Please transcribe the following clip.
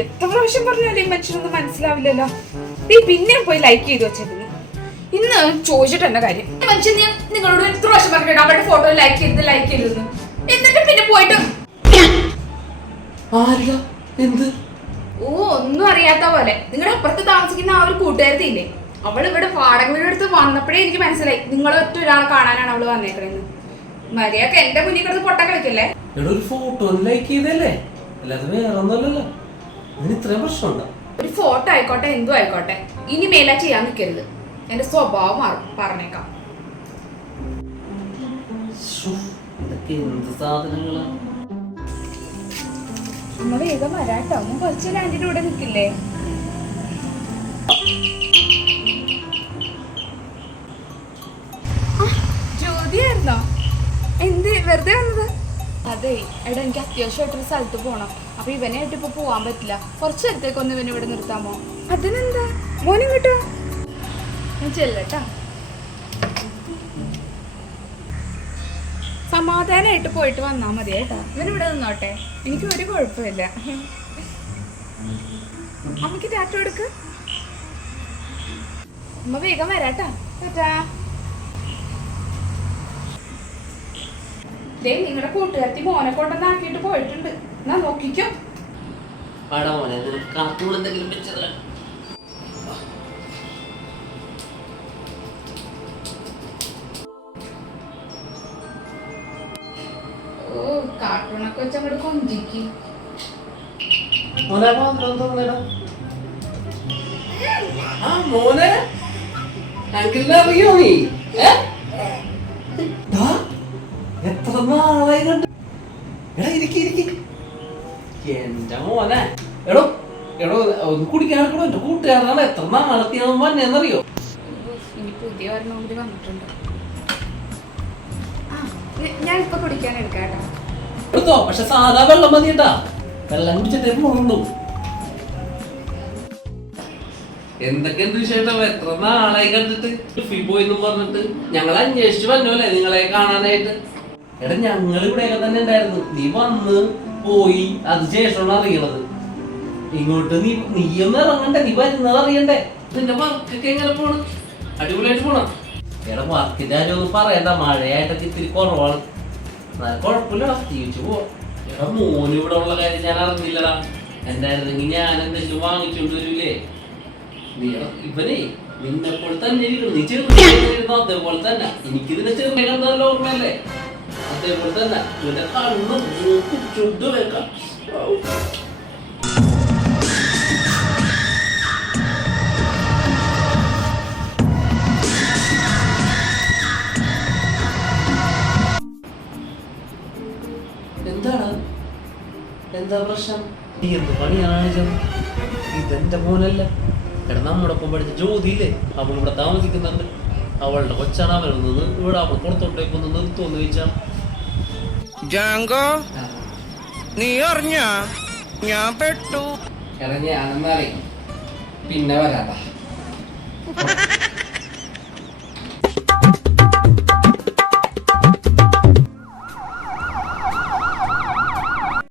എത്ര പ്രാവശ്യം പറഞ്ഞാലും ഈ മനുഷ്യനൊന്നും മനസ്സിലാവില്ലല്ലോ. നീ പിന്നെ പോയി ലൈക്ക് ചെയ്ത് വെച്ചേക്കുന്നു. ഇന്ന് ചോദിച്ചിട്ട് എന്റെ കാര്യം, മനുഷ്യൻ ഞാൻ നിങ്ങളോട് എത്ര പ്രാവശ്യം പറഞ്ഞിട്ട് അവരുടെ ഫോട്ടോ ലൈക്ക് ചെയ്തെന്ന്, എന്നിട്ട് പിന്നെ പോയിട്ട് ഓ ഒന്നും അറിയാത്ത പോലെ നിങ്ങളുടെ അപ്പുറത്ത് താമസിക്കുന്ന ആ ഒരു കൂട്ടുകാരത്തിയില്ലേ, അവൾ ഇവിടെ വാടക വീടെടുത്ത് വന്നപ്പോഴേ എനിക്ക് മനസ്സിലായി നിങ്ങൾ ഒറ്റ ഒരാളെ കാണാനാണ് അവള് വന്നേക്കണെന്ന്. മര്യാദക്ക് എന്റെ മുന്നിൽ കിടന്ന് പൊട്ട കളിക്കല്ലേ. ഒരു ഫോട്ടോ ആയിക്കോട്ടെ എന്തോ ആയിക്കോട്ടെ, ഇനി മേലാ ചെയ്യാൻ നിൽക്കരുത്. എന്റെ സ്വഭാവം മാറും, പറഞ്ഞേക്കാം. അമ്മ വേഗം വരാട്ടോ, അമ്മ കുറച്ച് ലാൻഡിന്റെ കൂടെ നിൽക്കില്ലേ? ജ്യോതിയായിരുന്നോ? എന്ത് വെറുതെ വന്നത്? അതെ എടാ, എനിക്ക് അത്യാവശ്യമായിട്ടൊരു സ്ഥലത്ത് പോണം. അപ്പൊ ഇവനായിട്ട് ഇപ്പൊ പോവാൻ പറ്റില്ല. കുറച്ചു നേരത്തേക്ക് ഒന്ന് ഇവനെ ഇവിടെ നിർത്താമോ? അതിനെന്താ, മോനും കിട്ടോ? ഞാൻ ചെല്ലട്ടാ. സമാധാനമായിട്ട് പോയിട്ട് വന്നാ മതി കേട്ടാ. ഇവനിവിടെ നിന്നോട്ടെ, എനിക്ക് ഒരു കുഴപ്പമില്ല. അമ്മക്ക് ടാറ്റോ എടുക്ക്. അമ്മ വേഗം വരാട്ടാ. ടാറ്റാ. നിങ്ങളുടെ കൂട്ടുകാരത്തി മോനെ കൊണ്ടുവന്നാക്കിയിട്ട് പോയിട്ടുണ്ട്. എന്നാ നോക്കിക്കോ. ഓ കാർട്ടൂണൊക്കെ വെച്ച് അങ്ങോട്ട് കൊഞ്ചിക്ക്. എത്ര നാളായി കണ്ട്. എന്റെ മോനെ എടോ എടോ ഒന്ന് കുടിക്കാനോ. എന്റെ കൂട്ടുകാരനാണ്. എത്ര നാളത്തെയാണ് വന്നേന്നറിയോ? ഇനി പുതിയ ഒരെണ്ണം കൂടി വന്നിട്ടുണ്ട്. ഞാൻ ഇപ്പൊ കുടിക്കാൻ എടുക്കാട്ടോ. എടുത്തോ, പക്ഷെ സാധാ വെള്ളം മതി കേട്ടാ. വെള്ളം കുടിച്ചിട്ടേ പോണുള്ളൂ. എന്തൊക്കെയുണ്ട് വിശേഷം? എത്ര നാളായി കണ്ടിട്ട്. പോയിന്നും പറഞ്ഞിട്ട് ഞങ്ങൾ അന്വേഷിച്ചു വന്നോല്ലേ നിങ്ങളെ കാണാനായിട്ട്. എടാ ഞങ്ങൾ ഇവിടെയൊക്കെ തന്നെ ഉണ്ടായിരുന്നു. നീ വന്ന് പോയി അത് ശേഷമാണ് അറിയണത്. ഇങ്ങോട്ട് നീയൊന്നും ഇറങ്ങണ്ടേ, നീ വരുന്നത് അറിയണ്ടേ. നിന്റെ വർക്കൊക്കെ എങ്ങനെ പോണ്? അടിപൊളിയായിട്ട് പോണം. എടാ വർക്കിന്റെ കാര്യമൊന്നും പറയണ്ട, മഴയായിട്ടൊക്കെ ഇത്തിരി കുറവാണ്. എന്നാൽ കുഴപ്പമില്ല, ജീവിച്ചു പോവാം. എടാ മോന് ഇവിടെ ഉള്ള കാര്യം ഞാൻ അറിഞ്ഞില്ലടാ. എന്തായിരുന്നെങ്കിൽ ഞാൻ എന്തെങ്കിലും വാങ്ങിച്ചോണ്ട് വരൂലേ. ഇവനെ നിന്നെപ്പോൾ തന്നെ ഇരിക്കണം. നീ ചെറുതായിരുന്നു അതേപോലെ തന്നെ. എനിക്കിതിനെ ചെറുതെ കണ്ടല്ലോ ഓർമ്മയല്ലേ? അതേപോലെ തന്നെ ഇവന്റെ കണ്ണ് ചുട്ടു വെക്കാം. എന്താണ്, എന്താ പ്രശ്നം? നീ എന്ത് പണിയാണ്? ഇതെന്റെ മോനല്ല. എടാ നമ്മുടെ ഒപ്പം പഠിച്ച ജ്യോതിയില്ലേ, അവൾ ഇവിടെ താമസിക്കുന്നുണ്ട്. അവളുടെ കൊച്ചാണ്. അവരൊന്ന് ഇവിടെ അവൾ പുറത്തോട്ടേക്ക് ഒന്ന് നിർത്തുമെന്ന് ചോദിച്ചാ. നീ അറിഞ്ഞ ഞാൻ പെട്ടു. ഞാനെന്നാലേ പിന്നെ വരാട്ടാ.